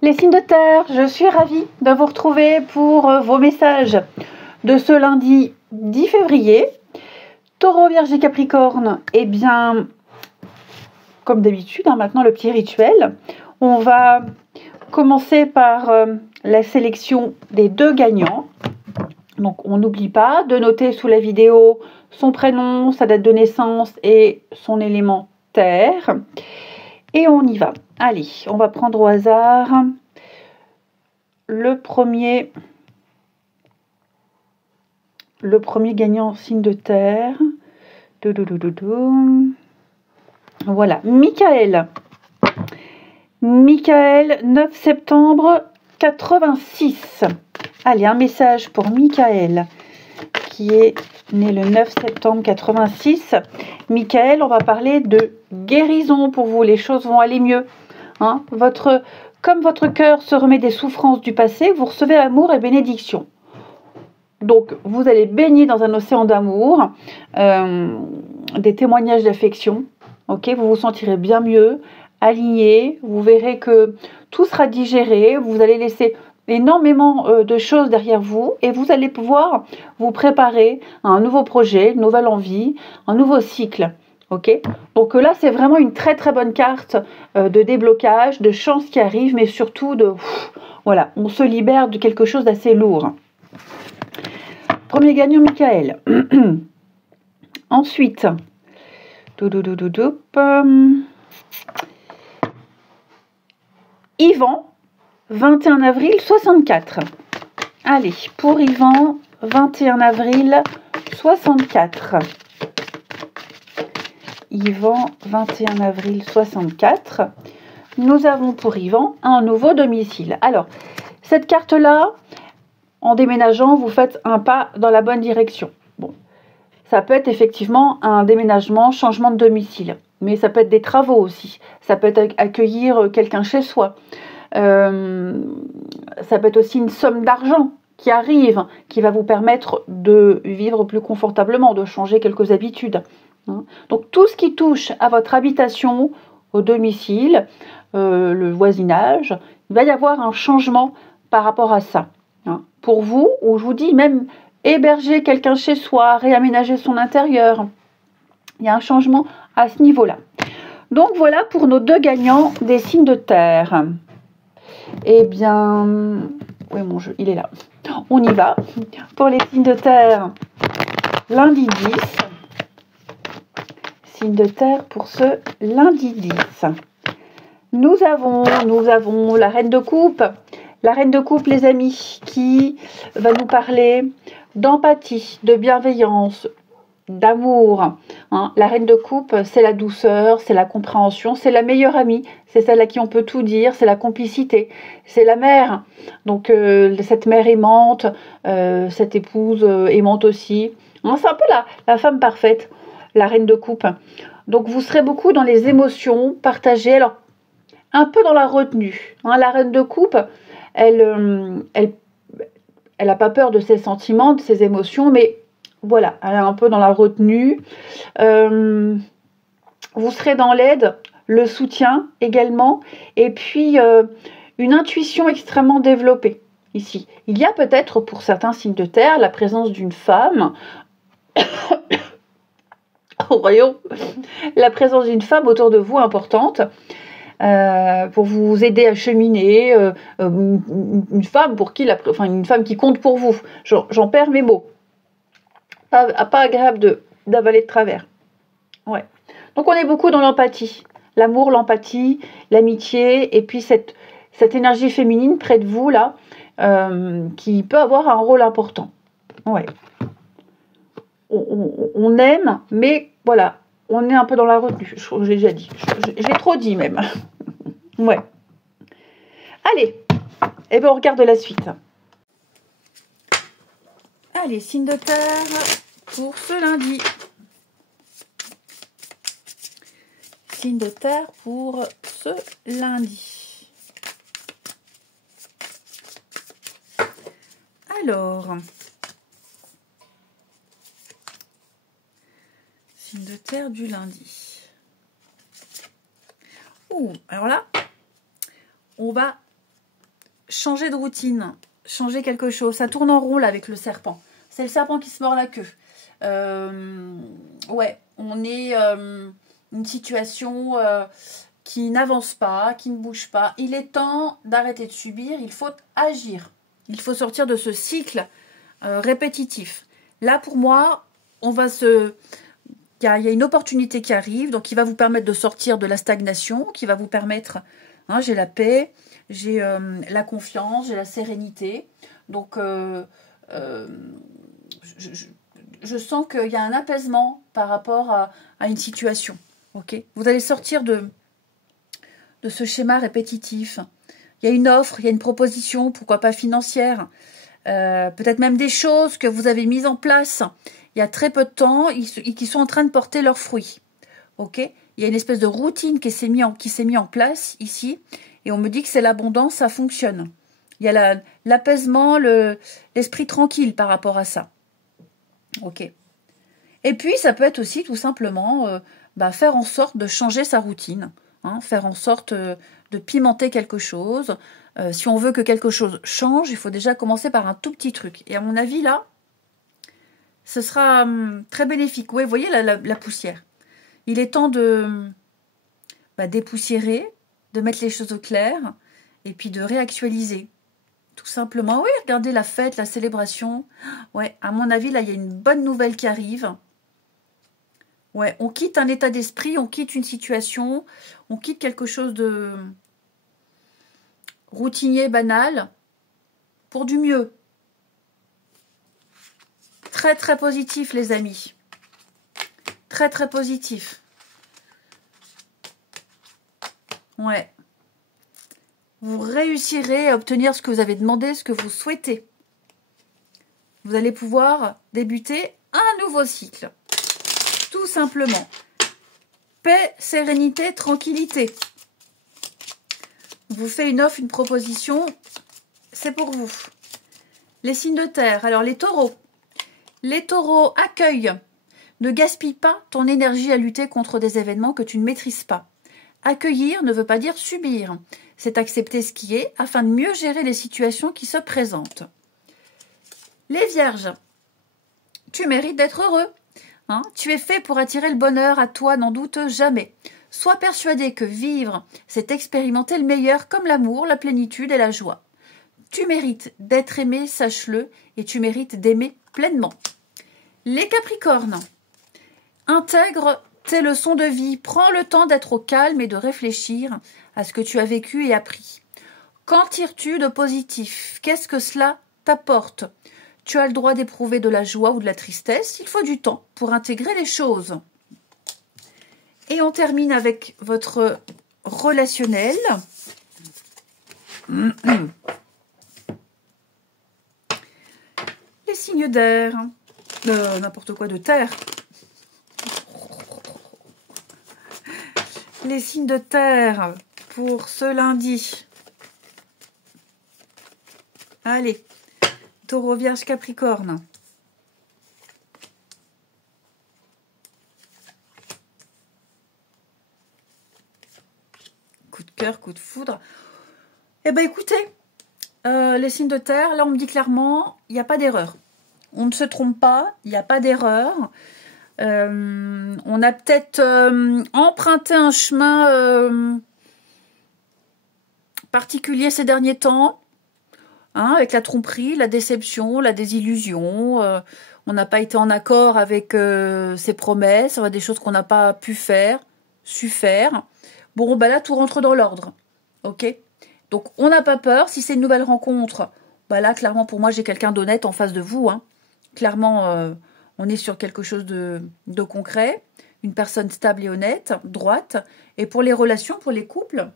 Les signes de terre, je suis ravie de vous retrouver pour vos messages de ce lundi 10 février. Taureau, Vierge et Capricorne, eh bien, comme d'habitude, maintenant le petit rituel. On va commencer par la sélection des deux gagnants. Donc, on n'oublie pas de noter sous la vidéo son prénom, sa date de naissance et son élément terre. Et on y va. Allez, on va prendre au hasard le premier gagnant signe de terre. Voilà, Michael. Michael, 9 septembre 86. Allez, un message pour Michael, qui est né le 9 septembre 86. Michael, on va parler de guérison pour vous. Les choses vont aller mieux. Hein, comme votre cœur se remet des souffrances du passé, vous recevez amour et bénédiction. Donc, vous allez baigner dans un océan d'amour, des témoignages d'affection. Ok, vous vous sentirez bien mieux, aligné. Vous verrez que tout sera digéré. Vous allez laisser énormément de choses derrière vous et vous allez pouvoir vous préparer à un nouveau projet, une nouvelle envie, un nouveau cycle. Ok, donc là c'est vraiment une très très bonne carte de déblocage, de chance qui arrive, mais surtout voilà, on se libère de quelque chose d'assez lourd. Premier gagnant, Michael. Ensuite, Yvan, 21 avril 64. Allez, pour Yvan, 21 avril 64. Yvan, 21 avril 64. Nous avons pour Yvan un nouveau domicile. Alors, cette carte-là, en déménageant, vous faites un pas dans la bonne direction. Bon, ça peut être effectivement un déménagement, changement de domicile. Mais ça peut être des travaux aussi. Ça peut être accueillir quelqu'un chez soi. Ça peut être aussi une somme d'argent qui arrive, qui va vous permettre de vivre plus confortablement, de changer quelques habitudes. Donc tout ce qui touche à votre habitation, au domicile, le voisinage, il va y avoir un changement par rapport à ça. Pour vous, ou je vous dis même héberger quelqu'un chez soi, réaménager son intérieur, il y a un changement à ce niveau-là. Donc voilà pour nos deux gagnants des signes de terre. Eh bien, oui, mon jeu, il est là. On y va. Pour les signes de terre, lundi 10. Signe de terre pour ce lundi 10. Nous avons la reine de coupe. La reine de coupe, les amis, qui va nous parler d'empathie, de bienveillance, d'amour. La reine de coupe, c'est la douceur, c'est la compréhension, c'est la meilleure amie, c'est celle à qui on peut tout dire, c'est la complicité, c'est la mère. Donc cette mère aimante, cette épouse aimante aussi. C'est un peu la femme parfaite, la reine de coupe. Donc vous serez beaucoup dans les émotions partagées, alors un peu dans la retenue. La reine de coupe, elle n'a pas peur de ses sentiments, de ses émotions, mais voilà, elle est un peu dans la retenue. Vous serez dans l'aide, le soutien également, et puis une intuition extrêmement développée ici. Il y a peut-être pour certains signes de terre la présence d'une femme. Voyons, la présence d'une femme autour de vous importante. Pour vous aider à cheminer, une femme pour qui une femme qui compte pour vous. J'en perds mes mots. Pas agréable d'avaler de travers. Ouais. Donc on est beaucoup dans l'empathie, l'amour, l'empathie, l'amitié, et puis cette énergie féminine près de vous là, qui peut avoir un rôle important. Ouais. On aime, mais voilà, on est un peu dans la retenue. J'ai déjà dit. J'ai trop dit même. Ouais. Allez, et bien on regarde la suite. Allez, signe de terre pour ce lundi. Signe de terre pour ce lundi. Alors, signe de terre du lundi. Alors là, on va changer de routine, changer quelque chose. Ça tourne en rond là avec le serpent. C'est le serpent qui se mord la queue. Ouais, on est une situation qui n'avance pas, qui ne bouge pas. Il est temps d'arrêter de subir, il faut agir. Il faut sortir de ce cycle répétitif. Là, pour moi, on va se... Il y a une opportunité qui arrive, donc qui va vous permettre de sortir de la stagnation, qui va vous permettre... Hein, j'ai la paix, j'ai la confiance, j'ai la sérénité. Donc, je sens qu'il y a un apaisement par rapport à une situation. Okay, vous allez sortir de ce schéma répétitif. Il y a une offre, il y a une proposition, pourquoi pas financière, peut-être même des choses que vous avez mises en place il y a très peu de temps et qui sont en train de porter leurs fruits. Okay, il y a une espèce de routine qui s'est mise en place ici et on me dit que c'est l'abondance, ça fonctionne. Il y a l'apaisement, l'esprit tranquille par rapport à ça. Ok. Et puis, ça peut être aussi tout simplement faire en sorte de changer sa routine. Hein, faire en sorte de pimenter quelque chose. Si on veut que quelque chose change, il faut déjà commencer par un tout petit truc. Et à mon avis, là, ce sera très bénéfique. Oui, vous voyez la poussière. Il est temps de dépoussiérer, de mettre les choses au clair et puis de réactualiser. Tout simplement, oui, regardez la fête, la célébration. Ouais, à mon avis, là, il y a une bonne nouvelle qui arrive. Ouais, on quitte un état d'esprit, on quitte une situation, on quitte quelque chose de routinier, banal, pour du mieux. Très, très positif, les amis. Très, très positif. Ouais. Vous réussirez à obtenir ce que vous avez demandé, ce que vous souhaitez. Vous allez pouvoir débuter un nouveau cycle. Tout simplement. Paix, sérénité, tranquillité. Vous fait une offre, une proposition, c'est pour vous. Les signes de terre. Alors les taureaux. Les taureaux, accueille. Ne gaspille pas ton énergie à lutter contre des événements que tu ne maîtrises pas. Accueillir ne veut pas dire subir. C'est accepter ce qui est afin de mieux gérer les situations qui se présentent. Les vierges, tu mérites d'être heureux. Hein, tu es fait pour attirer le bonheur à toi, n'en doute jamais. Sois persuadé que vivre, c'est expérimenter le meilleur comme l'amour, la plénitude et la joie. Tu mérites d'être aimé, sache-le, et tu mérites d'aimer pleinement. Les capricornes, intègre tes leçons de vie, prends le temps d'être au calme et de réfléchir à ce que tu as vécu et appris. Qu'en tires-tu de positif? Qu'est-ce que cela t'apporte? Tu as le droit d'éprouver de la joie ou de la tristesse, il faut du temps pour intégrer les choses. Et on termine avec votre relationnel. Les signes d'air, n'importe quoi de terre. Les signes de terre pour ce lundi. Allez, Taureau, Vierge, Capricorne. Coup de cœur, coup de foudre. Eh bien, écoutez, les signes de terre, là, on me dit clairement, il n'y a pas d'erreur. On ne se trompe pas, il n'y a pas d'erreur. On a peut-être emprunté un chemin particulier ces derniers temps, hein, avec la tromperie, la déception, la désillusion. On n'a pas été en accord avec ses promesses, des choses qu'on n'a pas pu faire, su faire. Bon, là, tout rentre dans l'ordre. Ok ? Donc, on n'a pas peur. Si c'est une nouvelle rencontre, là, clairement, pour moi, j'ai quelqu'un d'honnête en face de vous. Hein. Clairement, on est sur quelque chose de concret. Une personne stable et honnête, droite. Et pour les relations, pour les couples,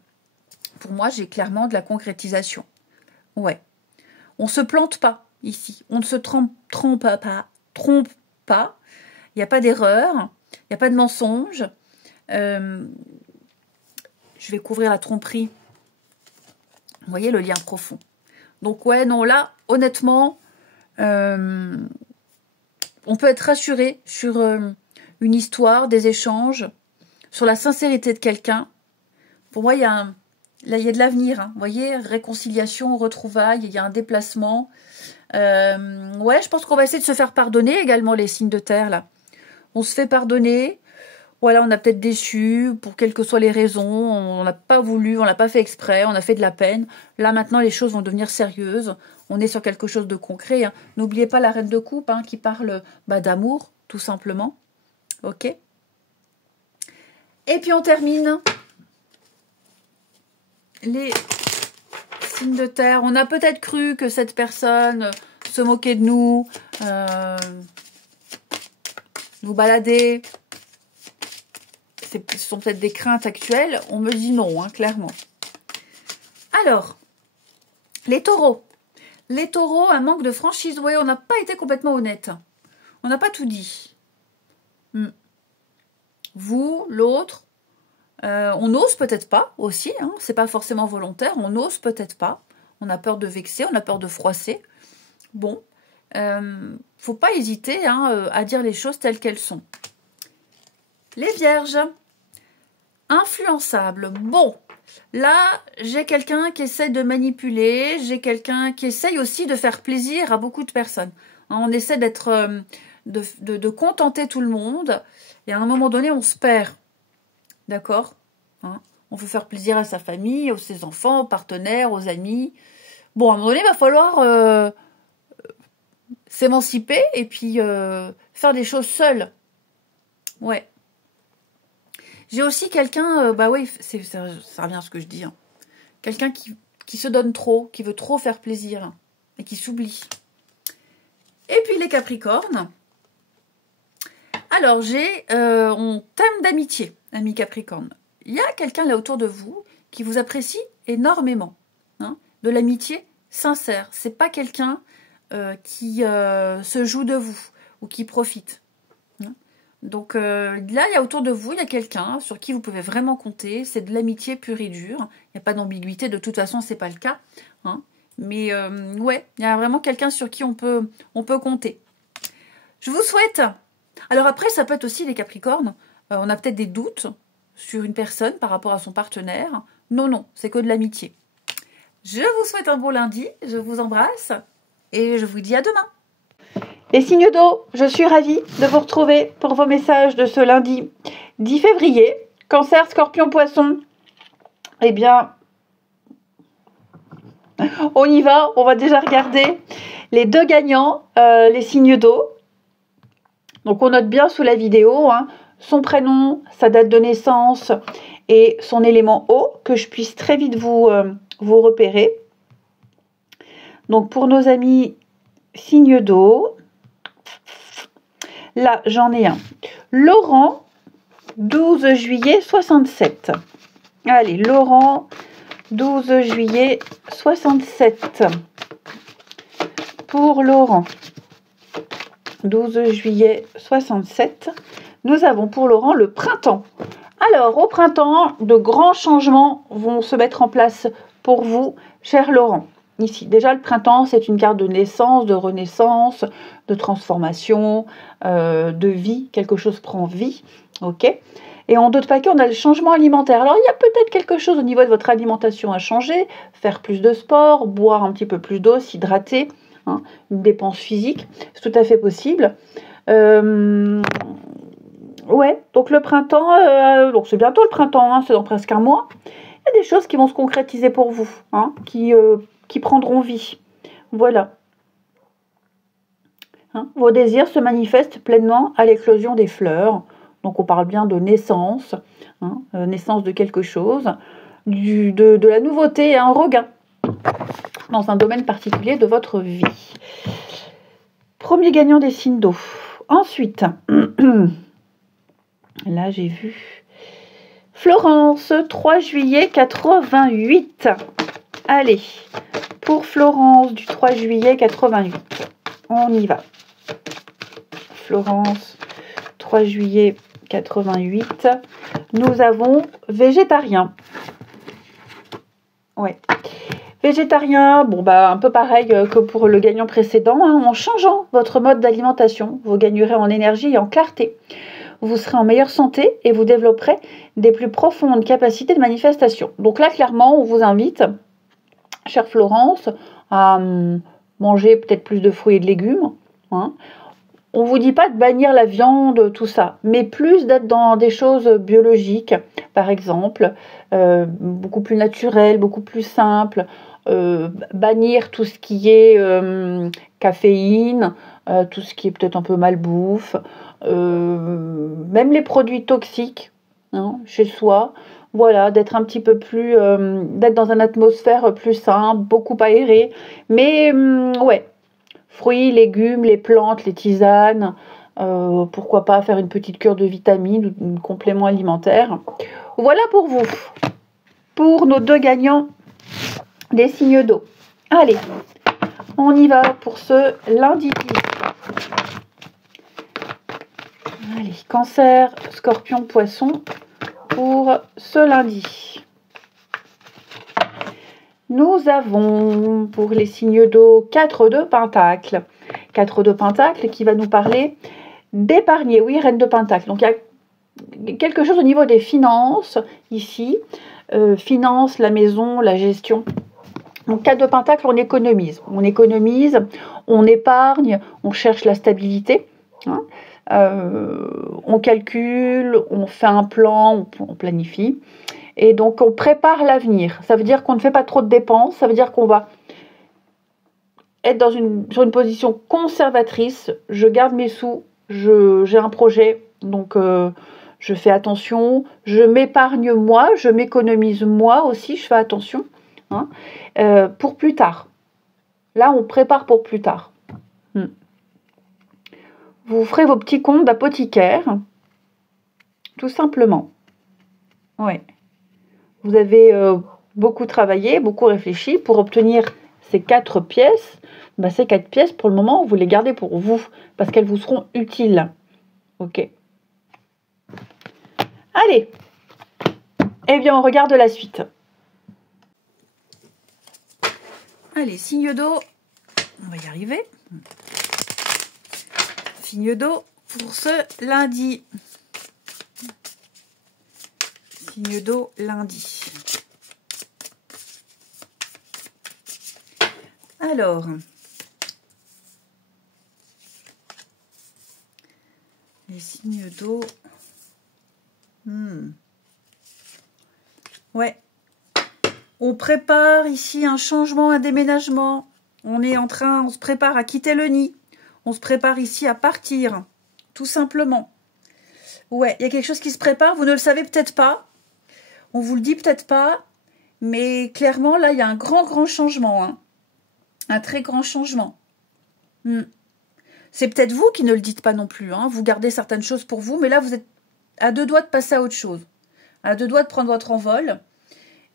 pour moi, j'ai clairement de la concrétisation. Ouais. On ne se plante pas ici. On ne se trompe pas. Il n'y a pas d'erreur. Il n'y a pas de mensonge. Je vais couvrir la tromperie. Vous voyez le lien profond. Donc ouais, non, là, honnêtement, on peut être rassuré sur une histoire, des échanges, sur la sincérité de quelqu'un. Pour moi, il y a Là, il y a de l'avenir. Hein. Vous voyez, réconciliation, retrouvailles, il y a un déplacement. Ouais, je pense qu'on va essayer de se faire pardonner également les signes de terre, là. On se fait pardonner. Voilà, on a peut-être déçu, pour quelles que soient les raisons. On n'a pas voulu, on l'a pas fait exprès, on a fait de la peine. Là, maintenant, les choses vont devenir sérieuses. On est sur quelque chose de concret. Hein. N'oubliez pas la reine de coupe hein, qui parle d'amour, tout simplement. Ok. Et puis, on termine les signes de terre. On a peut-être cru que cette personne se moquait de nous, nous balader. Ce sont peut-être des craintes actuelles. On me dit non, hein, clairement. Alors, les taureaux. Les taureaux, un manque de franchise. Oui, on n'a pas été complètement honnête. On n'a pas tout dit. Vous, l'autre, on n'ose peut-être pas aussi. Hein, c'est pas forcément volontaire. On n'ose peut-être pas. On a peur de vexer, on a peur de froisser. Bon, faut pas hésiter hein, à dire les choses telles qu'elles sont. Les vierges. Influençable. Bon, là, j'ai quelqu'un qui essaie de manipuler, j'ai quelqu'un qui essaye aussi de faire plaisir à beaucoup de personnes. On essaie d'être, de contenter tout le monde, et à un moment donné, on se perd. D'accord hein. On veut faire plaisir à sa famille, à ses enfants, aux partenaires, aux amis. Bon, à un moment donné, il va falloir s'émanciper et puis faire des choses seul. Ouais. J'ai aussi quelqu'un, bah oui, ça revient à ce que je dis, hein. Quelqu'un qui se donne trop, qui veut trop faire plaisir hein, et qui s'oublie. Et puis les Capricornes. Alors j'ai on thème d'amitié, ami Capricorne. Il y a quelqu'un là autour de vous qui vous apprécie énormément, hein, de l'amitié sincère. C'est pas quelqu'un qui se joue de vous ou qui profite. Donc là, il y a autour de vous, il y a quelqu'un sur qui vous pouvez vraiment compter. C'est de l'amitié pure et dure. Il n'y a pas d'ambiguïté. De toute façon, c'est pas le cas. Hein. Mais ouais, il y a vraiment quelqu'un sur qui on peut compter. Je vous souhaite. Alors après, ça peut être aussi les Capricornes. On a peut-être des doutes sur une personne par rapport à son partenaire. Non, non, c'est que de l'amitié. Je vous souhaite un bon lundi. Je vous embrasse. Et je vous dis à demain. Les signes d'eau, je suis ravie de vous retrouver pour vos messages de ce lundi 10 février. Cancer, Scorpion, Poisson. Eh bien, on y va. On va déjà regarder les deux gagnants, les signes d'eau. Donc, on note bien sous la vidéo hein, son prénom, sa date de naissance et son élément eau, que je puisse très vite vous repérer. Donc, pour nos amis signes d'eau, là, j'en ai un. Laurent, 12 juillet 67. Allez, Laurent, 12 juillet 67. Pour Laurent, 12 juillet 67. Nous avons pour Laurent le printemps. Alors, au printemps, de grands changements vont se mettre en place pour vous, cher Laurent. Ici, déjà, le printemps, c'est une carte de naissance, de renaissance, de transformation, de vie. Quelque chose prend vie, ok. Et en d'autres paquets, on a le changement alimentaire. Alors, il y a peut-être quelque chose au niveau de votre alimentation à changer. Faire plus de sport, boire un petit peu plus d'eau, s'hydrater, hein, une dépense physique. C'est tout à fait possible. Ouais, donc le printemps, donc c'est bientôt le printemps, hein, c'est dans presque un mois. Il y a des choses qui vont se concrétiser pour vous, hein, qui prendront vie. Voilà. Hein, vos désirs se manifestent pleinement à l'éclosion des fleurs. Donc on parle bien de naissance, hein, naissance de quelque chose, de la nouveauté, un regain dans un domaine particulier de votre vie. Premier gagnant des signes d'eau. Ensuite, là j'ai vu Florence, 3 juillet 88. Allez, pour Florence du 3 juillet 88. On y va. Florence, 3 juillet 88. Nous avons végétarien. Ouais. Végétarien, bon bah un peu pareil que pour le gagnant précédent. Hein, en changeant votre mode d'alimentation, vous gagnerez en énergie et en clarté. vous serez en meilleure santé et vous développerez des plus profondes capacités de manifestation. Donc là, clairement, on vous invite, chère Florence, à manger peut-être plus de fruits et de légumes. Hein. On ne vous dit pas de bannir la viande, tout ça, mais plus d'être dans des choses biologiques, par exemple, beaucoup plus naturelles, beaucoup plus simples, bannir tout ce qui est caféine, tout ce qui est peut-être un peu malbouffe, même les produits toxiques hein, chez soi, voilà, d'être un petit peu plus, d'être dans une atmosphère plus simple, beaucoup aérée, mais ouais, fruits, légumes, les plantes, les tisanes, pourquoi pas faire une petite cure de vitamines ou un complément alimentaire. Voilà pour vous, pour nos 2 gagnants des signes d'eau. Allez, on y va pour ce lundi 10. Allez, cancer, scorpion, poisson pour ce lundi. Nous avons pour les signes d'eau 4 de Pentacle. 4 de Pentacle qui va nous parler d'épargner. Oui, Reine de Pentacle. Donc il y a quelque chose au niveau des finances ici. Finances, la maison, la gestion. Donc 4 de Pentacle, on économise. On économise, on épargne, on cherche la stabilité. Hein. On calcule, on fait un plan, on planifie. Et donc, on prépare l'avenir. Ça veut dire qu'on ne fait pas trop de dépenses. Ça veut dire qu'on va être sur une position conservatrice. Je garde mes sous. J'ai un projet. Donc, je fais attention. Je m'épargne moi. Je m'économise moi aussi. Je fais attention. Hein, pour plus tard. Là, on prépare pour plus tard. Vous ferez vos petits comptes d'apothicaire. Tout simplement. Ouais. Vous avez beaucoup travaillé, beaucoup réfléchi pour obtenir ces 4 pièces. Ben, ces 4 pièces, pour le moment, vous les gardez pour vous, parce qu'elles vous seront utiles. Ok. Allez. Eh bien, on regarde la suite. Allez, signe d'eau. On va y arriver. Signe d'eau pour ce lundi. Signe d'eau lundi. Alors, les signes d'eau. Ouais. On prépare ici un changement, un déménagement. On se prépare à quitter le nid. On se prépare ici à partir, tout simplement. Ouais, il y a quelque chose qui se prépare, vous ne le savez peut-être pas. On vous le dit peut-être pas, mais clairement, là, il y a un grand changement. Hein. Un très grand changement. C'est peut-être vous qui ne le dites pas non plus. Hein. Vous gardez certaines choses pour vous, mais là, vous êtes à 2 doigts de passer à autre chose. À 2 doigts de prendre votre envol.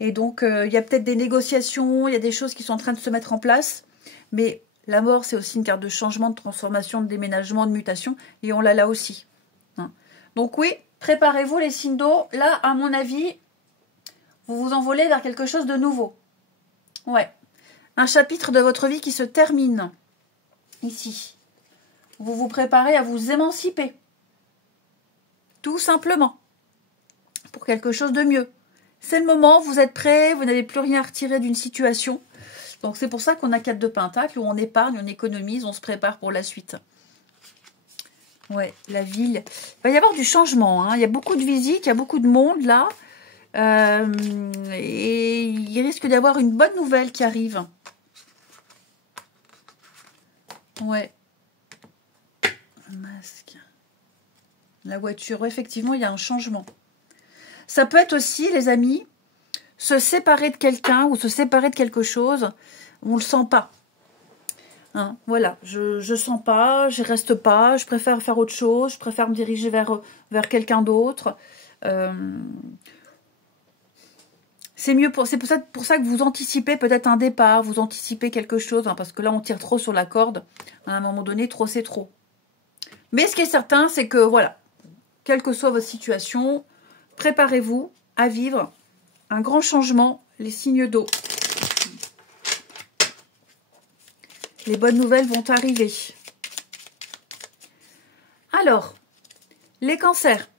Et donc, il y a peut-être des négociations, il y a des choses qui sont en train de se mettre en place. Mais la mort, c'est aussi une carte de changement, de transformation, de déménagement, de mutation. Et on l'a là aussi. Hein. Donc oui, préparez-vous les signes d'eau. Là, à mon avis, vous vous envolez vers quelque chose de nouveau. Ouais. Un chapitre de votre vie qui se termine. Ici. Vous vous préparez à vous émanciper. Tout simplement. Pour quelque chose de mieux. C'est le moment, vous êtes prêts, vous n'avez plus rien à retirer d'une situation. Donc c'est pour ça qu'on a 4 de Pentacle, où on épargne, on économise, on se prépare pour la suite. Ouais, la ville. Il va y avoir du changement. Hein. Il y a beaucoup de visites, il y a beaucoup de monde là. Et il risque d'y avoir une bonne nouvelle qui arrive. Ouais. Masque. La voiture. Ouais, effectivement, il y a un changement. Ça peut être aussi, les amis, se séparer de quelqu'un ou se séparer de quelque chose. On ne le sent pas. Hein, voilà, je sens pas, je reste pas, je préfère faire autre chose, je préfère me diriger vers quelqu'un d'autre. C'est mieux c'est pour ça que vous anticipez peut-être un départ, vous anticipez quelque chose, hein, parce que là on tire trop sur la corde. À un moment donné, trop c'est trop. Mais ce qui est certain, c'est que voilà, quelle que soit votre situation, préparez-vous à vivre un grand changement, les signes d'eau. Les bonnes nouvelles vont arriver. Alors, Les cancers.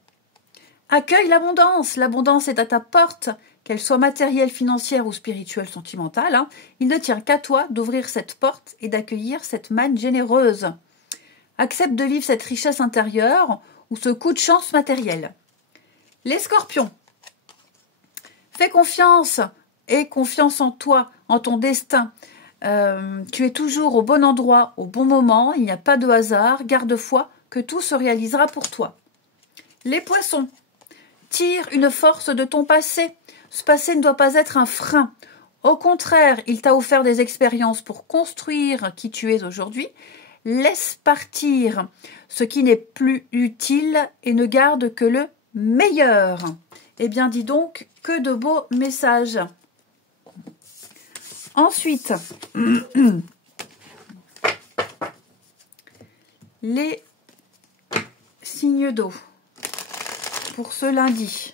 Accueille l'abondance. L'abondance est à ta porte, qu'elle soit matérielle, financière ou spirituelle, sentimentale. Hein. Il ne tient qu'à toi d'ouvrir cette porte et d'accueillir cette manne généreuse. Accepte de vivre cette richesse intérieure ou ce coup de chance matériel. Les scorpions. Fais confiance et confiance en toi, en ton destin. Tu es toujours au bon endroit, au bon moment. Il n'y a pas de hasard. Garde foi que tout se réalisera pour toi. Les poissons. Tire une force de ton passé. Ce passé ne doit pas être un frein. Au contraire, il t'a offert des expériences pour construire qui tu es aujourd'hui. Laisse partir ce qui n'est plus utile et ne garde que le meilleur. Eh bien, dis donc, que de beaux messages. Ensuite, les signes d'eau pour ce lundi.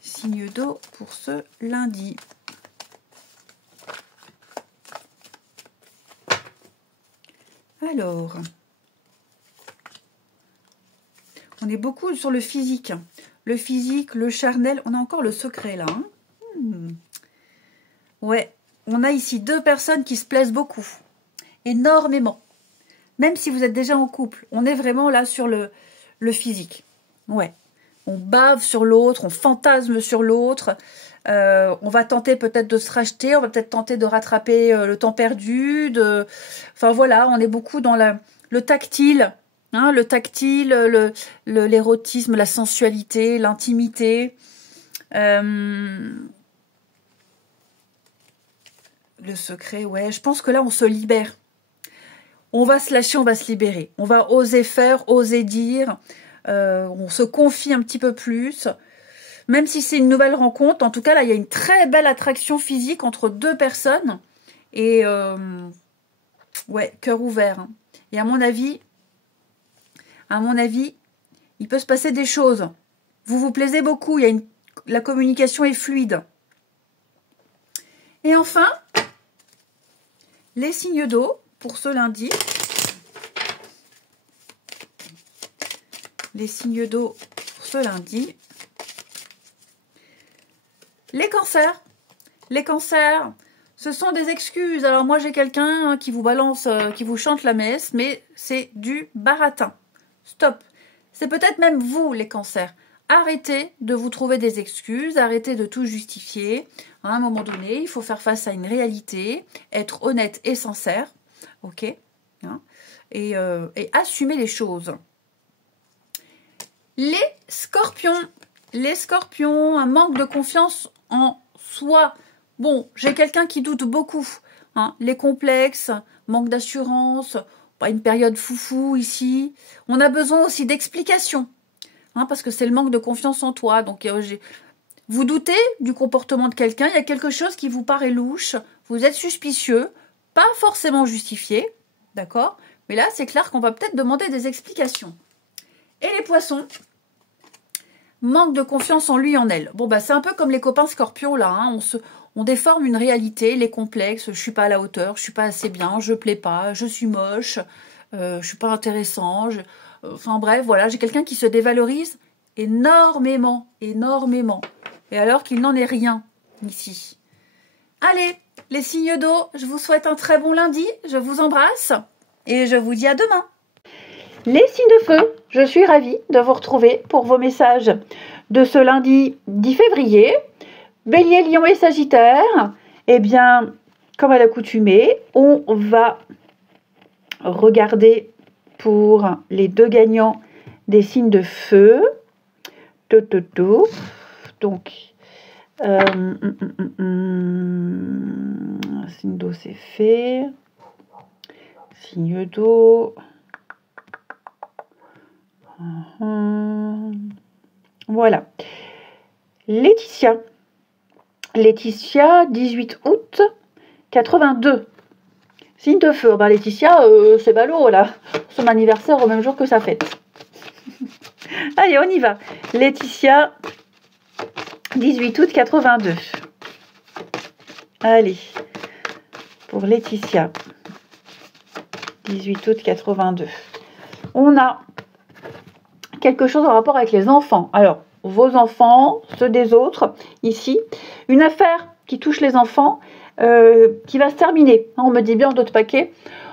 Signes d'eau pour ce lundi. Alors, on est beaucoup sur le physique. Le physique, le charnel, on a encore le secret là. Hein. Ouais, on a ici deux personnes qui se plaisent beaucoup. Énormément. Même si vous êtes déjà en couple, on est vraiment là sur le physique. Ouais. On bave sur l'autre, on fantasme sur l'autre. On va tenter peut-être de se racheter, on va peut-être tenter de rattraper le temps perdu. Enfin voilà, on est beaucoup dans le tactile. Hein, le tactile, l'érotisme, la sensualité, l'intimité. Le secret, ouais. Je pense que là, on se libère. On va se lâcher, on va se libérer. On va oser faire, oser dire. On se confie un petit peu plus. Même si c'est une nouvelle rencontre, en tout cas, là, il y a une très belle attraction physique entre deux personnes. Et, ouais, cœur ouvert. Hein. Et à mon avis, il peut se passer des choses. Vous vous plaisez beaucoup, la communication est fluide. Et enfin, les signes d'eau pour ce lundi. Les signes d'eau pour ce lundi. Les cancers. Les cancers, ce sont des excuses. Alors moi, j'ai quelqu'un qui vous balance, qui vous chante la messe, mais c'est du baratin. Stop. C'est peut-être même vous, les cancers. Arrêtez de vous trouver des excuses, arrêtez de tout justifier. À un moment donné, il faut faire face à une réalité, être honnête et sincère, ok, hein, et assumer les choses. Les scorpions, un manque de confiance en soi. Bon, j'ai quelqu'un qui doute beaucoup. Hein, les complexes, manque d'assurance, pas une période foufou ici. On a besoin aussi d'explications, hein, parce que c'est le manque de confiance en toi. Donc, vous doutez du comportement de quelqu'un, il y a quelque chose qui vous paraît louche, vous êtes suspicieux, pas forcément justifié, d'accord? Mais là, c'est clair qu'on va peut-être demander des explications. Et les poissons, manque de confiance en lui, en elle. Bon, bah, c'est un peu comme les copains scorpions, là, hein, on déforme une réalité, les complexes, je suis pas à la hauteur, je suis pas assez bien, je plais pas, je suis moche, je suis pas intéressant, enfin bref, voilà, j'ai quelqu'un qui se dévalorise énormément, énormément. Et alors qu'il n'en est rien ici. Allez, les signes d'eau, je vous souhaite un très bon lundi, je vous embrasse et je vous dis à demain. Les signes de feu, je suis ravie de vous retrouver pour vos messages de ce lundi 10 février. Bélier, Lion et Sagittaire, eh bien, comme à l'accoutumée, on va regarder pour les deux gagnants des signes de feu. Donc, signe d'eau, c'est fait. Signe d'eau. Voilà. Laetitia, 18 août 82. Signe de feu. Ben, Laetitia, c'est ballot, là. Son anniversaire au même jour que sa fête. Allez, on y va. Laetitia, 18 août 82. Allez, pour Laetitia, 18 août 82. on a quelque chose en rapport avec les enfants. Alors, vos enfants, ceux des autres, ici, une affaire qui touche les enfants, qui va se terminer. On me dit bien d'autres paquets.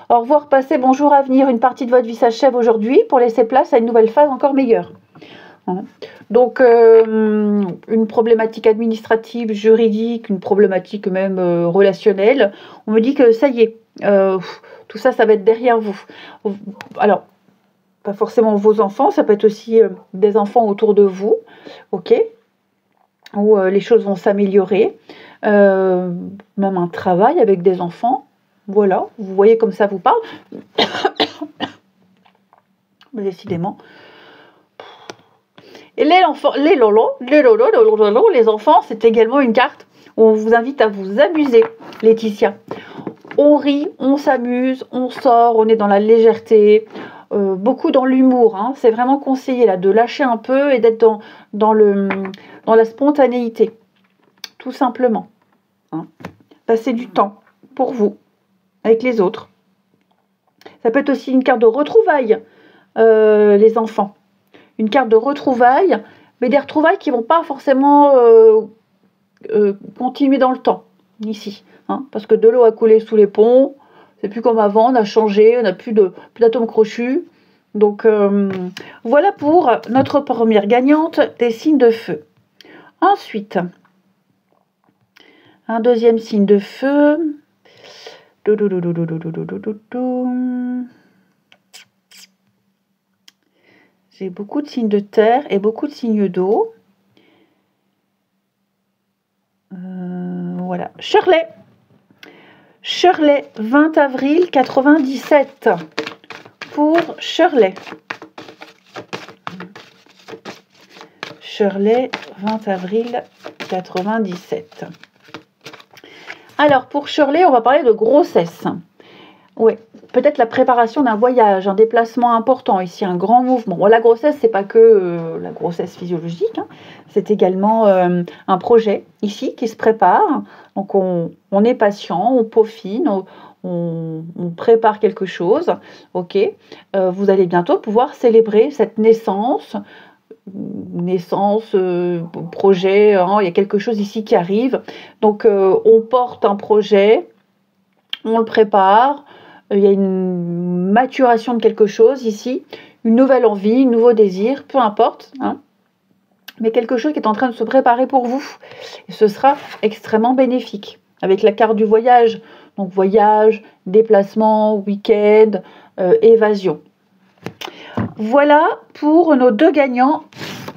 Au revoir, passé, bonjour, avenir. Une partie de votre vie s'achève aujourd'hui pour laisser place à une nouvelle phase encore meilleure. Donc, une problématique administrative, juridique, une problématique même relationnelle. On me dit que ça y est, tout ça, ça va être derrière vous. Alors, pas forcément vos enfants, ça peut être aussi des enfants autour de vous, ok, où les choses vont s'améliorer. Même un travail avec des enfants, voilà, vous voyez comme ça vous parle. Mais décidément. Et les enfants, c'est également une carte où on vous invite à vous amuser, Laetitia. On rit, on s'amuse, on sort, on est dans la légèreté, beaucoup dans l'humour. Hein. C'est vraiment conseillé là de lâcher un peu et d'être dans la spontanéité, tout simplement. Hein. Passer du temps pour vous, avec les autres. Ça peut être aussi une carte de retrouvailles, les enfants. Une carte de retrouvailles, mais des retrouvailles qui ne vont pas forcément continuer dans le temps, ici. Hein, parce que de l'eau a coulé sous les ponts, c'est plus comme avant, on a changé, on n'a plus d'atomes crochus. Donc, voilà pour notre première gagnante des signes de feu. Ensuite, un deuxième signe de feu. J'ai beaucoup de signes de terre et beaucoup de signes d'eau. Voilà. Shirley. Shirley, 20 avril 97. Pour Shirley. Shirley, 20 avril 97. Alors, pour Shirley, on va parler de grossesse. Oui, peut-être la préparation d'un voyage, un déplacement important, ici un grand mouvement. Bon, la grossesse, c'est pas que la grossesse physiologique, hein. C'est également un projet ici qui se prépare. Donc on est patient, on peaufine, on prépare quelque chose. Ok, vous allez bientôt pouvoir célébrer cette naissance, projet. Hein, il y a quelque chose ici qui arrive. Donc on porte un projet, on le prépare. Il y a une maturation de quelque chose ici, une nouvelle envie, un nouveau désir, peu importe, hein, mais quelque chose qui est en train de se préparer pour vous. Et ce sera extrêmement bénéfique. Avec la carte du voyage, donc voyage, déplacement, week-end, évasion. Voilà pour nos deux gagnants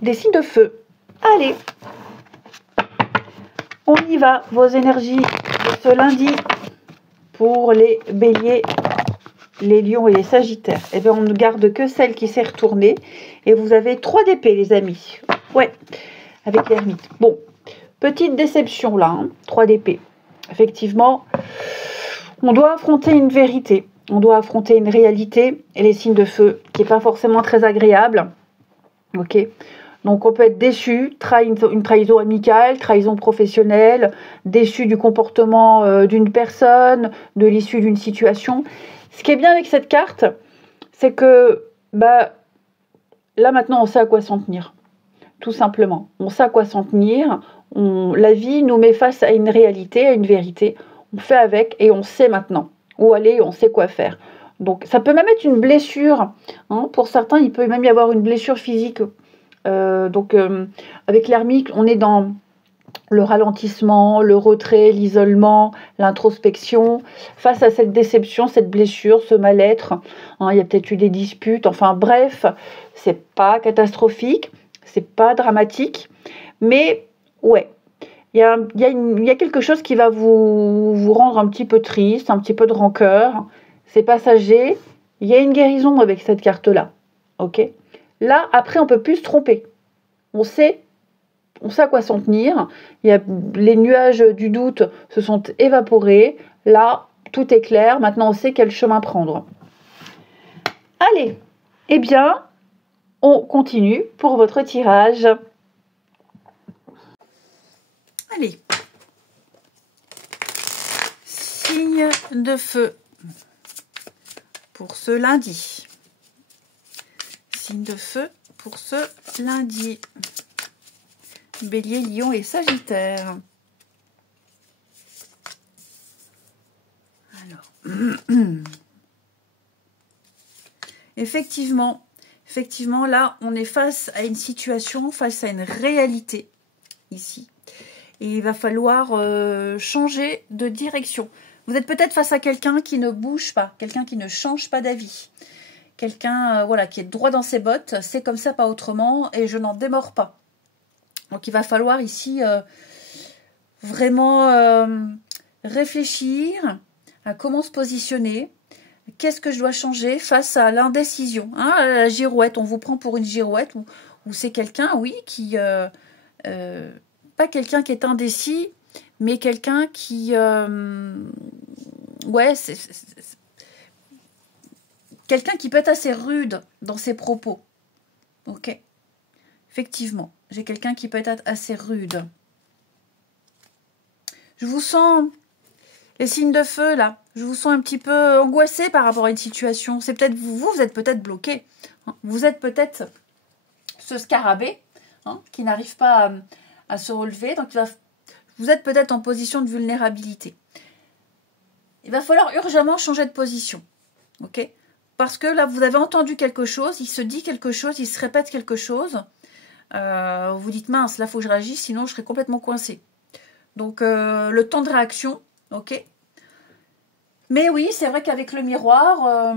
des signes de feu. Allez, on y va, vos énergies de ce lundi. Pour les béliers, les lions et les sagittaires, eh bien, on ne garde que celle qui s'est retournée. Et vous avez 3 d'épée, les amis. Ouais, avec l'ermite. Bon, petite déception là, hein, 3 d'épée. Effectivement, on doit affronter une vérité. On doit affronter une réalité. Et les signes de feu, qui n'est pas forcément très agréable. Ok. Donc on peut être déçu, une trahison amicale, trahison professionnelle, déçu du comportement d'une personne, de l'issue d'une situation. Ce qui est bien avec cette carte, c'est que là maintenant on sait à quoi s'en tenir. Tout simplement. On sait à quoi s'en tenir. La vie nous met face à une réalité, à une vérité. On fait avec et on sait maintenant où aller, on sait quoi faire. Donc ça peut même être une blessure. Hein. Pour certains, il peut même y avoir une blessure physique. Avec l'ermite, on est dans le ralentissement, le retrait, l'isolement, l'introspection. Face à cette déception, cette blessure, ce mal-être, hein, il y a peut-être eu des disputes. Enfin bref, c'est pas catastrophique, c'est pas dramatique, mais ouais, il y a quelque chose qui va vous rendre un petit peu triste, un petit peu de rancœur. C'est passager. Il y a une guérison avec cette carte-là, ok. Là, après, on ne peut plus se tromper. On sait à quoi s'en tenir. Les nuages du doute se sont évaporés. Là, tout est clair. Maintenant, on sait quel chemin prendre. Allez, eh bien, on continue pour votre tirage. Allez. Signe de feu pour ce lundi. signes de feu pour ce lundi. Bélier, Lion et Sagittaire. Alors, effectivement, là, on est face à une situation, face à une réalité, ici. Et il va falloir changer de direction. Vous êtes peut-être face à quelqu'un qui ne bouge pas, quelqu'un qui ne change pas d'avis. Quelqu'un voilà, qui est droit dans ses bottes, c'est comme ça, pas autrement, et je n'en démords pas. Donc il va falloir ici vraiment réfléchir à comment se positionner. Qu'est-ce que je dois changer face à l'indécision, hein, la girouette, on vous prend pour une girouette, ou c'est quelqu'un, oui, qui... pas quelqu'un qui est indécis, mais quelqu'un qui... ouais, c'est quelqu'un qui peut être assez rude dans ses propos. Ok. Effectivement, j'ai quelqu'un qui peut être assez rude. Je vous sens... Les signes de feu, là, je vous sens un petit peu angoissé par rapport à une situation. C'est peut-être vous êtes peut-être bloqué. Hein. Vous êtes peut-être ce scarabée hein, qui n'arrive pas à se relever. Donc, vous êtes peut-être en position de vulnérabilité. Il va falloir urgemment changer de position. Ok ? Parce que là, vous avez entendu quelque chose, il se dit quelque chose, il se répète quelque chose. Vous dites, mince, là, il faut que je réagisse, sinon je serai complètement coincée. Donc, le temps de réaction... Ok. Mais oui, c'est vrai qu'avec le miroir,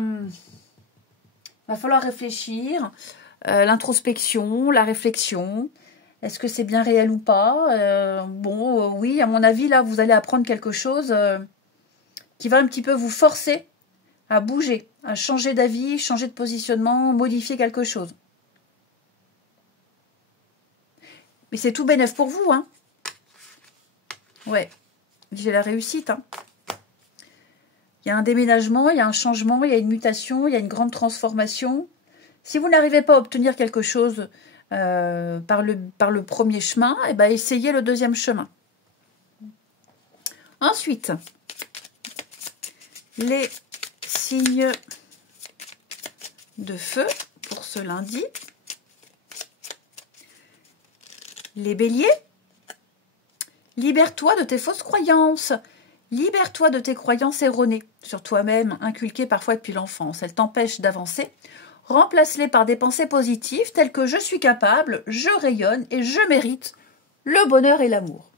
va falloir réfléchir. L'introspection, la réflexion. Est-ce que c'est bien réel ou pas bon, oui, à mon avis, là, vous allez apprendre quelque chose qui va un petit peu vous forcer à bouger, à changer d'avis, changer de positionnement, modifier quelque chose. Mais c'est tout bénef pour vous, hein. Ouais. J'ai la réussite. Hein. Il y a un déménagement, il y a un changement, il y a une mutation, il y a une grande transformation. Si vous n'arrivez pas à obtenir quelque chose par le premier chemin, eh ben, essayez le deuxième chemin. Ensuite, les signes de feu pour ce lundi. Les béliers. Libère-toi de tes fausses croyances. Libère-toi de tes croyances erronées sur toi-même, inculquées parfois depuis l'enfance. Elles t'empêchent d'avancer. Remplace-les par des pensées positives telles que je suis capable, je rayonne et je mérite le bonheur et l'amour.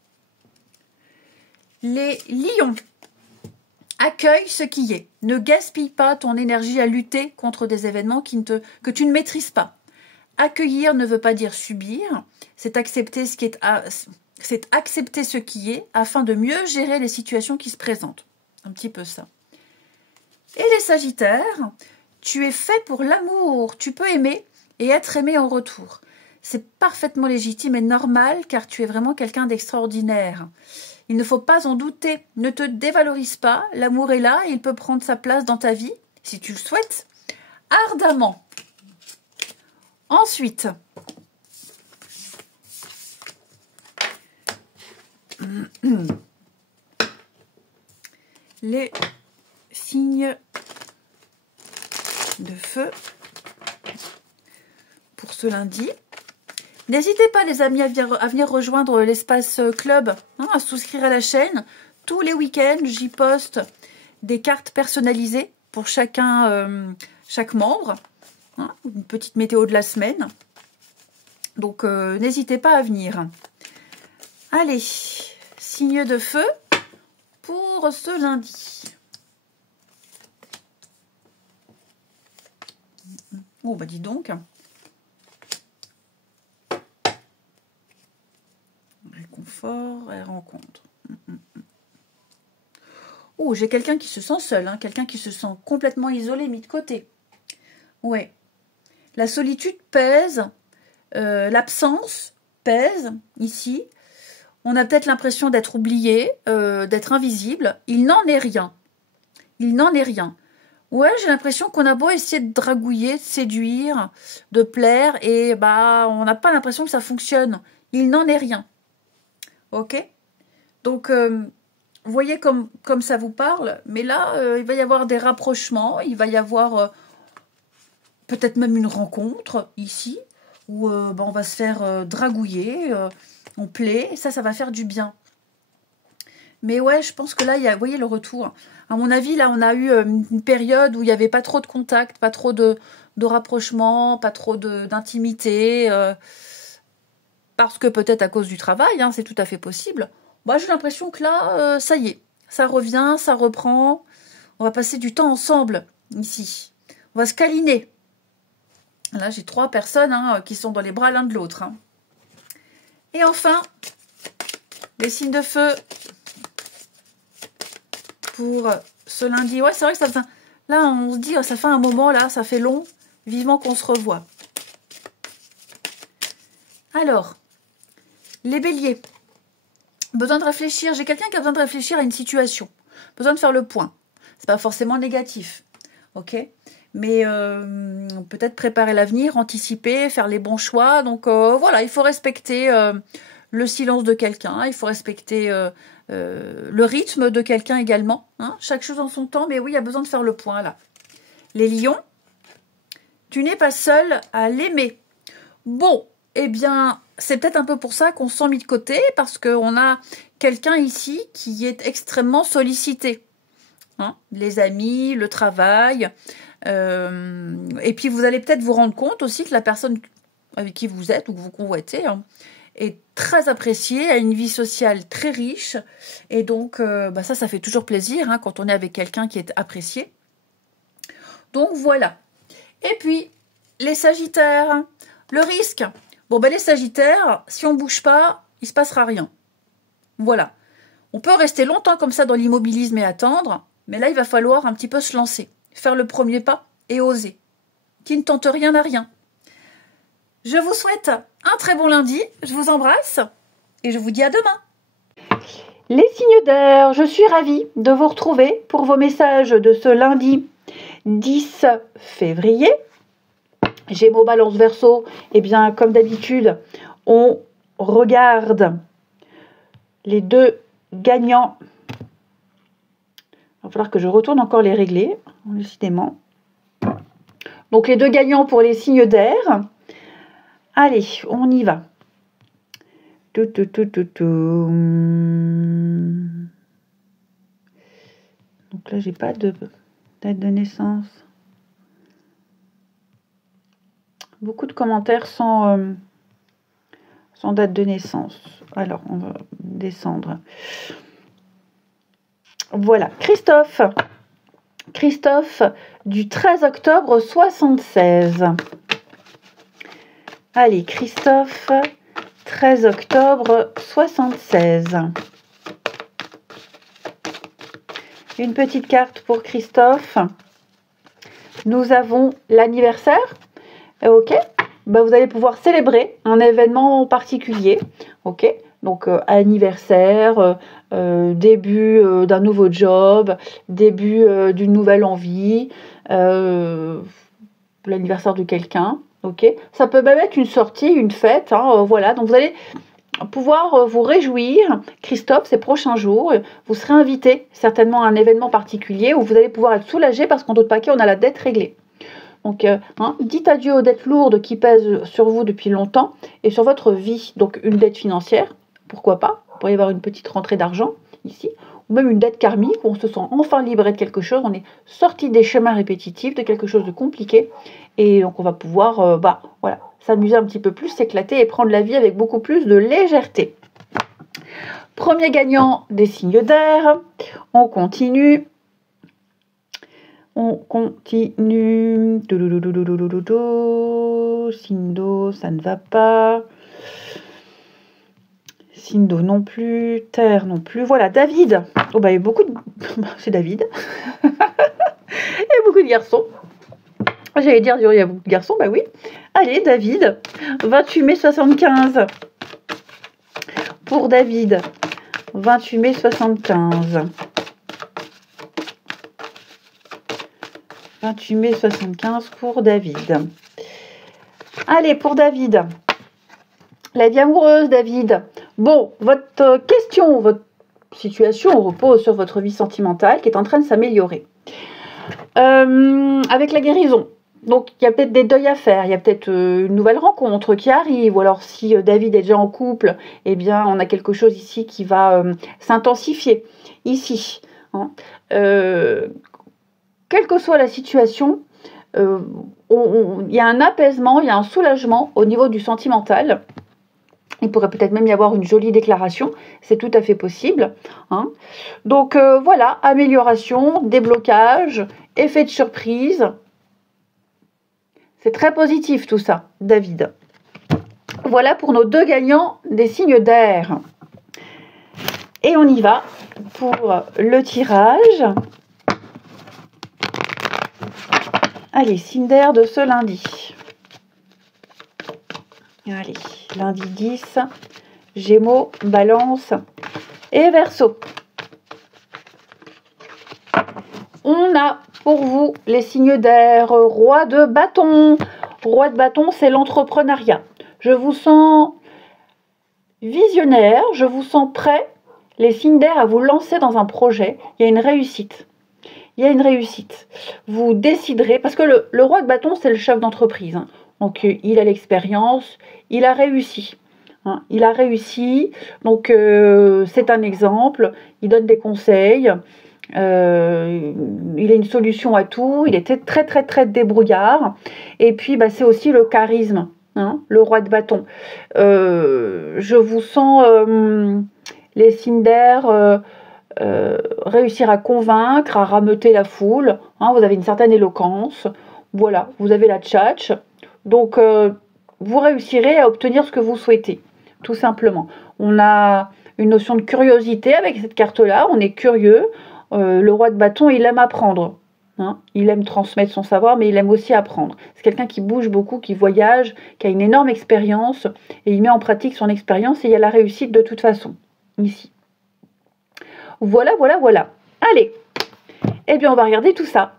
Les lions. Accueille ce qui est. Ne gaspille pas ton énergie à lutter contre des événements que tu ne maîtrises pas. Accueillir ne veut pas dire subir. C'est accepter ce qui est... C'est accepter ce qui est afin de mieux gérer les situations qui se présentent. Un petit peu ça. Et les Sagittaires, tu es fait pour l'amour. Tu peux aimer et être aimé en retour. C'est parfaitement légitime et normal car tu es vraiment quelqu'un d'extraordinaire. Il ne faut pas en douter. Ne te dévalorise pas. L'amour est là et il peut prendre sa place dans ta vie, si tu le souhaites, ardemment. Ensuite... les signes de feu pour ce lundi. N'hésitez pas les amis à venir rejoindre l'espace club, hein, à souscrire à la chaîne. Tous les week-ends, j'y poste des cartes personnalisées pour chaque membre. Hein, une petite météo de la semaine. Donc n'hésitez pas à venir. Allez, signe de feu pour ce lundi. Oh, bah dis donc. Réconfort et rencontre. Oh, j'ai quelqu'un qui se sent seul, hein, quelqu'un qui se sent complètement isolé, mis de côté. Ouais. La solitude pèse, l'absence pèse ici. On a peut-être l'impression d'être oublié, d'être invisible. Il n'en est rien. Il n'en est rien. Ouais, j'ai l'impression qu'on a beau essayer de dragouiller, de séduire, de plaire, et bah on n'a pas l'impression que ça fonctionne. Il n'en est rien. Ok? Donc, vous voyez comme ça vous parle, mais là, il va y avoir des rapprochements, il va y avoir peut-être même une rencontre ici, où ben, on va se faire dragouiller, on plaît, ça va faire du bien. Mais ouais, je pense que là, vous voyez le retour. À mon avis, là, on a eu une période où il n'y avait pas trop de contact, pas trop de rapprochement, pas trop d'intimité. Parce que peut-être à cause du travail, hein, c'est tout à fait possible. Moi, j'ai l'impression que là, ça y est, ça revient, ça reprend. On va passer du temps ensemble, ici. On va se câliner. Là, j'ai 3 personnes hein, qui sont dans les bras l'un de l'autre. Hein. Et enfin, les signes de feu. Pour ce lundi. Ouais, c'est vrai que ça fait... Là, on se dit, ça fait un moment, là, ça fait long. Vivement qu'on se revoit. Alors, les béliers. Besoin de réfléchir. J'ai quelqu'un qui a besoin de réfléchir à une situation. Besoin de faire le point. C'est pas forcément négatif. Ok? Mais peut-être préparer l'avenir, anticiper, faire les bons choix. Donc, voilà, il faut respecter le silence de quelqu'un. Il faut respecter... le rythme de quelqu'un également. Hein, chaque chose en son temps, mais oui, il y a besoin de faire le point là. Les lions, tu n'es pas seul à l'aimer. Bon, eh bien, c'est peut-être un peu pour ça qu'on se sent mis de côté, parce qu'on a quelqu'un ici qui est extrêmement sollicité. Hein, les amis, le travail. Et puis, vous allez peut-être vous rendre compte aussi que la personne avec qui vous êtes ou que vous convoitez... Hein, est très appréciée, a une vie sociale très riche. Et donc, bah ça fait toujours plaisir hein, quand on est avec quelqu'un qui est apprécié. Donc, voilà. Et puis, les sagittaires. Le risque. Bon, ben les sagittaires, si on ne bouge pas, il ne se passera rien. Voilà. On peut rester longtemps comme ça dans l'immobilisme et attendre. Mais là, il va falloir un petit peu se lancer. Faire le premier pas et oser. Qui ne tente rien n'a rien. Je vous souhaite un très bon lundi, je vous embrasse et je vous dis à demain. Les signes d'air, je suis ravie de vous retrouver pour vos messages de ce lundi 10 février. Gémeaux, Balance, Verseau, eh bien comme d'habitude, on regarde les 2 gagnants. Il va falloir que je retourne encore les régler, décidément. Donc les 2 gagnants pour les signes d'air. Allez, on y va. Donc là, j'ai pas de date de naissance. Beaucoup de commentaires sans date de naissance. Alors, on va descendre. Voilà, Christophe. Christophe du 13 octobre 76. Allez, Christophe, 13 octobre 76. Une petite carte pour Christophe. Nous avons l'anniversaire. Ok. Ben, vous allez pouvoir célébrer un événement particulier. Ok. Donc, anniversaire, début d'un nouveau job, début d'une nouvelle envie, l'anniversaire de quelqu'un. Ok, ça peut même être une sortie, une fête, hein, voilà. Donc vous allez pouvoir vous réjouir, Christophe, ces prochains jours. Vous serez invité certainement à un événement particulier où vous allez pouvoir être soulagé parce qu'en d'autres paquets, on a la dette réglée. Donc, dites adieu aux dettes lourdes qui pèsent sur vous depuis longtemps et sur votre vie. Donc, une dette financière, pourquoi pas. Il pourrait y avoir une petite rentrée d'argent ici. Ou même une dette karmique où on se sent enfin libéré de quelque chose. On est sorti des chemins répétitifs, de quelque chose de compliqué. Et donc, on va pouvoir voilà, s'amuser un petit peu plus, s'éclater et prendre la vie avec beaucoup plus de légèreté. Premier gagnant des signes d'air. On continue. On continue. Signe d'eau, ça ne va pas. Signe d'eau non plus. Terre non plus. Voilà, David. Oh, bah, il y a beaucoup de... C'est David. Il y a beaucoup de garçons. J'allais dire, il y a beaucoup de garçons, bah oui. Allez, David, 28 mai 75. Pour David, 28 mai 75. 28 mai 75 pour David. Allez, pour David. La vie amoureuse, David. Bon, votre question, votre situation repose sur votre vie sentimentale qui est en train de s'améliorer. Avec la guérison Donc, il y a peut-être des deuils à faire, il y a peut-être une nouvelle rencontre qui arrive, ou alors si David est déjà en couple, eh bien, on a quelque chose ici qui va s'intensifier, ici. Hein. Quelle que soit la situation, il y a un apaisement, il y a un soulagement au niveau du sentimental. Il pourrait peut-être même y avoir une jolie déclaration, c'est tout à fait possible. Hein. Donc voilà, amélioration, déblocage, effet de surprise. C'est très positif tout ça, David. Voilà pour nos deux gagnants des signes d'air. Et on y va pour le tirage. Allez, signe d'air de ce lundi. Allez, lundi 10, Gémeaux, Balance et Verseau. On a pour vous les signes d'air, Roi de bâton. Roi de bâton, c'est l'entrepreneuriat. Je vous sens visionnaire, je vous sens prêt, les signes d'air, à vous lancer dans un projet. Il y a une réussite. Il y a une réussite. Vous déciderez, parce que le roi de bâton, c'est le chef d'entreprise. Hein. Donc, il a l'expérience, il a réussi. Hein. Il a réussi, donc c'est un exemple. Il donne des conseils. Il a une solution à tout. Il était très, très, très débrouillard. Et puis, bah, c'est aussi le charisme, hein, le roi de bâton. Je vous sens les signes d'air... réussir à convaincre, à rameuter la foule. Hein, vous avez une certaine éloquence. Voilà, vous avez la tchatch. Donc, vous réussirez à obtenir ce que vous souhaitez, tout simplement. On a une notion de curiosité avec cette carte-là. On est curieux. Le roi de bâton, il aime apprendre. Hein, il aime transmettre son savoir, mais il aime aussi apprendre. C'est quelqu'un qui bouge beaucoup, qui voyage, qui a une énorme expérience, et il met en pratique son expérience, et il y a la réussite de toute façon, ici. Voilà, voilà, voilà. Allez, eh bien, on va regarder tout ça.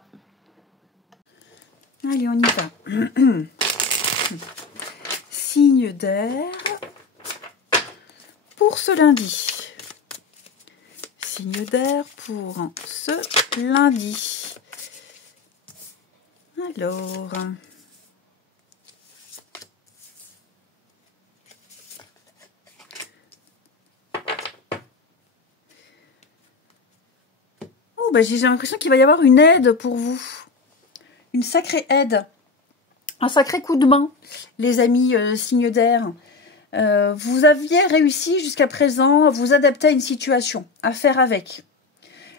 Allez, on y va. Signe d'air pour ce lundi. Signe d'air pour ce lundi. Alors... bah, j'ai l'impression qu'il va y avoir une aide pour vous. Une sacrée aide. Un sacré coup de main, les amis signes d'air. Vous aviez réussi jusqu'à présent à vous adapter à une situation, à faire avec.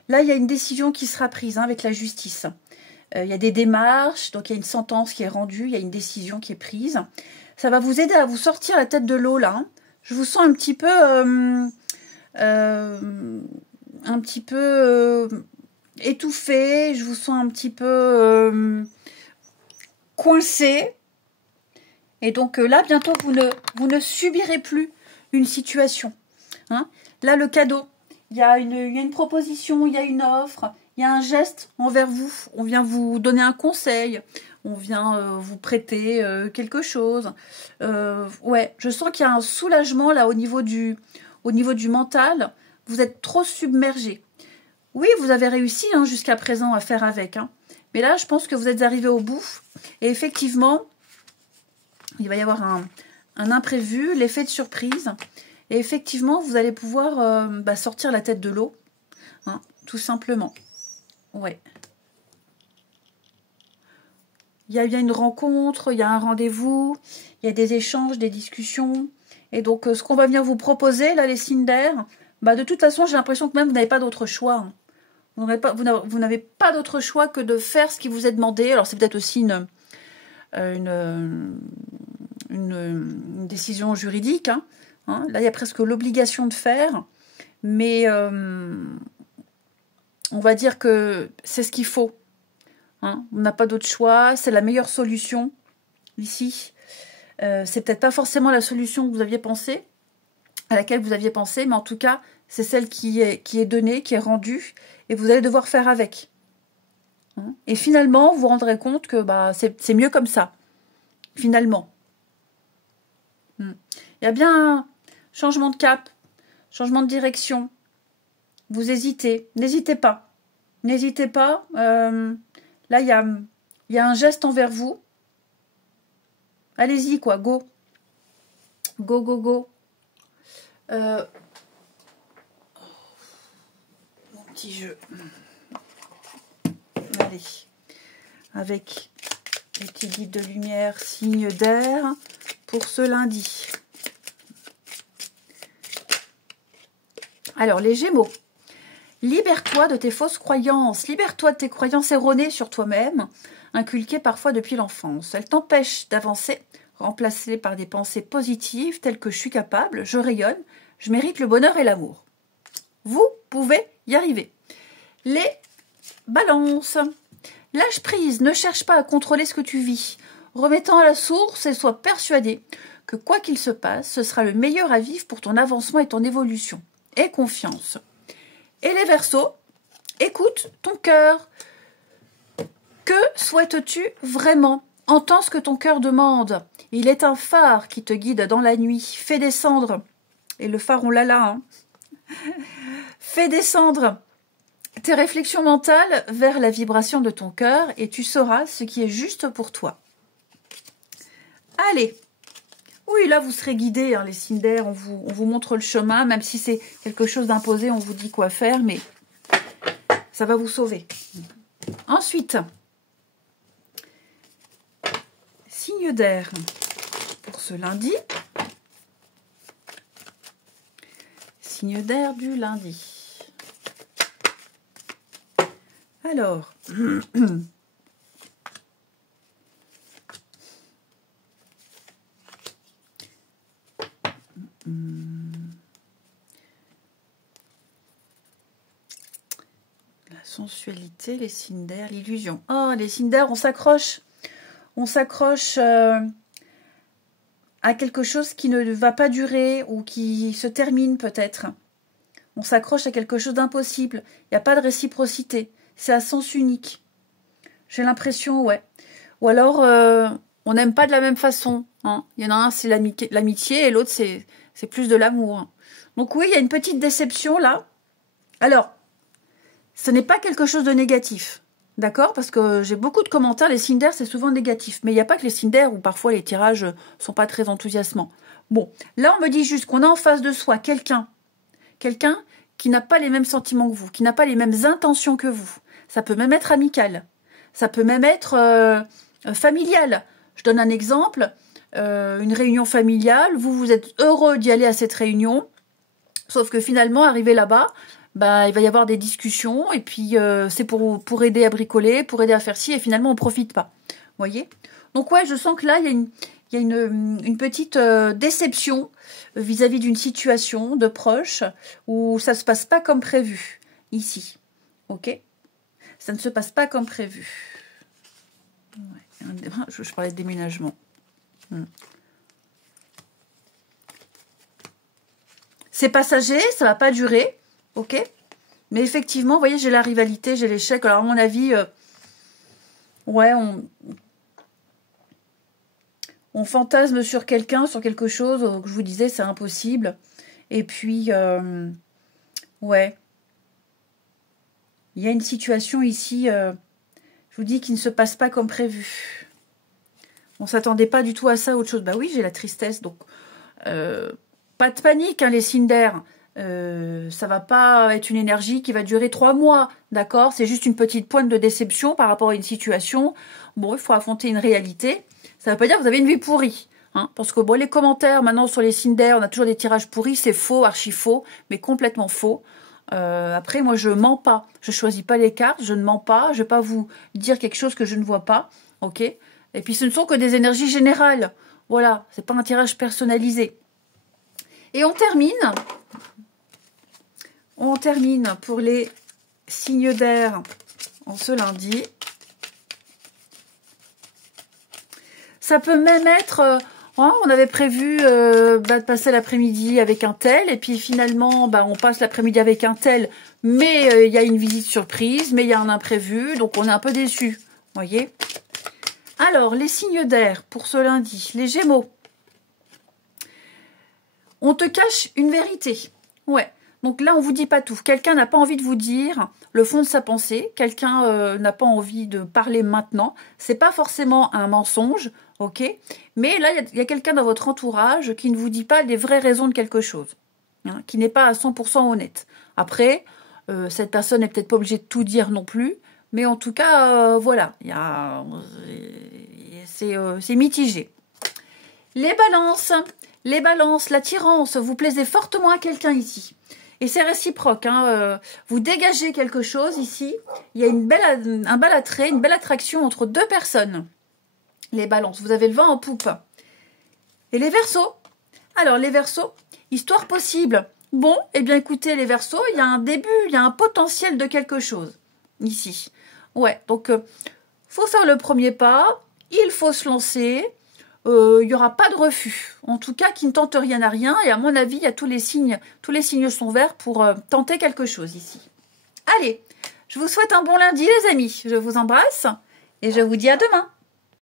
Là, il y a une décision qui sera prise hein, avec la justice. Il y a des démarches, donc il y a une sentence qui est rendue, il y a une décision qui est prise. Ça va vous aider à vous sortir la tête de l'eau, là. Hein. Je vous sens un petit peu... étouffé, je vous sens un petit peu coincé. Et donc là, bientôt, vous ne subirez plus une situation. Hein. Là, le cadeau, il y a une proposition, il y a une offre, il y a un geste envers vous. On vient vous donner un conseil, on vient vous prêter quelque chose. Ouais, je sens qu'il y a un soulagement là au niveau du mental. Vous êtes trop submergé. Oui, vous avez réussi hein, jusqu'à présent à faire avec. Hein. Mais là, je pense que vous êtes arrivé au bout. Et effectivement, il va y avoir un imprévu, l'effet de surprise. Et effectivement, vous allez pouvoir sortir la tête de l'eau. Hein, tout simplement. Ouais. Il y a une rencontre, il y a un rendez-vous, il y a des échanges, des discussions. Et donc, ce qu'on va venir vous proposer, là, les signes d'air, de toute façon, j'ai l'impression que même vous n'avez pas d'autre choix. Hein. Vous n'avez pas d'autre choix que de faire ce qui vous est demandé. Alors, c'est peut-être aussi une décision juridique. Hein. Là, il y a presque l'obligation de faire. Mais on va dire que c'est ce qu'il faut. Hein. On n'a pas d'autre choix. C'est la meilleure solution ici. C'est peut-être pas forcément la solution que vous aviez pensé, à laquelle vous aviez pensé, mais en tout cas, c'est celle qui est donnée, qui est rendue. Et vous allez devoir faire avec. Et finalement, vous vous rendrez compte que c'est mieux comme ça. Finalement. Il y a bien un changement de cap, changement de direction. Vous hésitez. N'hésitez pas. N'hésitez pas. Là, il y a Il y a un geste envers vous. Allez-y, quoi, go. Go, go, go. Mon petit jeu. Allez. Avec les petits guides de lumière, signe d'air pour ce lundi. Alors, les Gémeaux. Libère-toi de tes fausses croyances. Libère-toi de tes croyances erronées sur toi-même, inculquées parfois depuis l'enfance. Elles t'empêchent d'avancer, remplacées par des pensées positives telles que je suis capable, je rayonne, je mérite le bonheur et l'amour. Vous pouvez y arriver. Les Balances. Lâche prise, ne cherche pas à contrôler ce que tu vis. Remets-en à la source et sois persuadé que quoi qu'il se passe, ce sera le meilleur à vivre pour ton avancement et ton évolution. Aie confiance. Et les Verseaux, écoute ton cœur. Que souhaites-tu vraiment? Entends ce que ton cœur demande. Il est un phare qui te guide dans la nuit. Fais descendre, et le phare on l'a là, hein. Fais descendre tes réflexions mentales vers la vibration de ton cœur et tu sauras ce qui est juste pour toi. Allez. Oui, là, vous serez guidés, hein, les signes d'air. On vous montre le chemin, même si c'est quelque chose d'imposé, on vous dit quoi faire, mais ça va vous sauver. Ensuite, signe d'air pour ce lundi. Signe d'air du lundi. Alors, la sensualité, les signes d'air, l'illusion. Oh, les signes d'air, on s'accroche. On s'accroche à quelque chose qui ne va pas durer ou qui se termine peut-être. On s'accroche à quelque chose d'impossible. Il n'y a pas de réciprocité. C'est à sens unique. J'ai l'impression, ouais. Ou alors, on n'aime pas de la même façon. Hein. Il y en a un, c'est l'amitié, et l'autre, c'est plus de l'amour. Donc oui, il y a une petite déception là. Alors, ce n'est pas quelque chose de négatif. D'accord? Parce que j'ai beaucoup de commentaires, les signes d'air, c'est souvent négatif. Mais il n'y a pas que les signes d'air où parfois les tirages sont pas très enthousiasmants. Bon, là, on me dit juste qu'on a en face de soi quelqu'un qui n'a pas les mêmes sentiments que vous, qui n'a pas les mêmes intentions que vous. Ça peut même être amical. Ça peut même être familial. Je donne un exemple. Une réunion familiale. Vous êtes heureux d'y aller à cette réunion. Sauf que finalement, arrivé là-bas, bah, il va y avoir des discussions. Et puis, c'est pour aider à bricoler, pour aider à faire ci. Et finalement, on ne profite pas. Vous voyez? Donc, ouais, je sens que là, il y a une petite déception vis-à-vis d'une situation de proche où ça ne se passe pas comme prévu. Ici. Ok? Ça ne se passe pas comme prévu. Ouais. Je parlais de déménagement. C'est passager, ça ne va pas durer. Ok? Mais effectivement, vous voyez, j'ai la rivalité, j'ai l'échec. Alors, à mon avis, ouais, on fantasme sur quelqu'un, sur quelque chose que je vous disais, c'est impossible. Et puis, ouais. Il y a une situation ici, je vous dis, qui ne se passe pas comme prévu. On ne s'attendait pas du tout à ça, autre chose. Bah oui, j'ai la tristesse, donc pas de panique, hein, les signes d'air. Ça va pas être une énergie qui va durer 3 mois, d'accord? C'est juste une petite pointe de déception par rapport à une situation. Bon, il faut affronter une réalité. Ça ne veut pas dire que vous avez une vie pourrie. Hein, parce que bon, les commentaires maintenant sur les signes d'air, on a toujours des tirages pourris, c'est faux, archi faux, mais complètement faux. Après, moi, je mens pas. Je choisis pas les cartes, je ne mens pas. Je vais pas vous dire quelque chose que je ne vois pas. Ok? Et puis, ce ne sont que des énergies générales. Voilà, c'est pas un tirage personnalisé. Et on termine pour les signes d'air en ce lundi. Ça peut même être... on avait prévu de passer l'après-midi avec un tel, et puis finalement, on passe l'après-midi avec un tel, mais il y a une visite surprise, mais il y a un imprévu, donc on est un peu déçus, voyez. Alors, les signes d'air pour ce lundi, les Gémeaux. On te cache une vérité, ouais. Donc là, on vous dit pas tout. Quelqu'un n'a pas envie de vous dire le fond de sa pensée. Quelqu'un n'a pas envie de parler maintenant. C'est pas forcément un mensonge, ok? Mais là, il y a quelqu'un dans votre entourage qui ne vous dit pas les vraies raisons de quelque chose, hein, qui n'est pas à 100% honnête. Après, cette personne n'est peut-être pas obligée de tout dire non plus, mais en tout cas, voilà, c'est mitigé. Les balances, l'attirance, vous plaisez fortement à quelqu'un ici. Et c'est réciproque, hein, vous dégagez quelque chose ici. Il y a un bel attrait, une belle attraction entre deux personnes. Les balances, vous avez le vent en poupe. Et les Verseaux? Alors les Verseaux, histoire possible. Bon, eh bien écoutez les Verseaux, il y a un début, il y a un potentiel de quelque chose ici. Ouais, donc faut faire le premier pas, il faut se lancer. Il n'y aura pas de refus. En tout cas, qui ne tente rien à rien. Et à mon avis, il y a tous les signes sont verts pour tenter quelque chose ici. Allez, je vous souhaite un bon lundi les amis. Je vous embrasse et je vous dis à demain.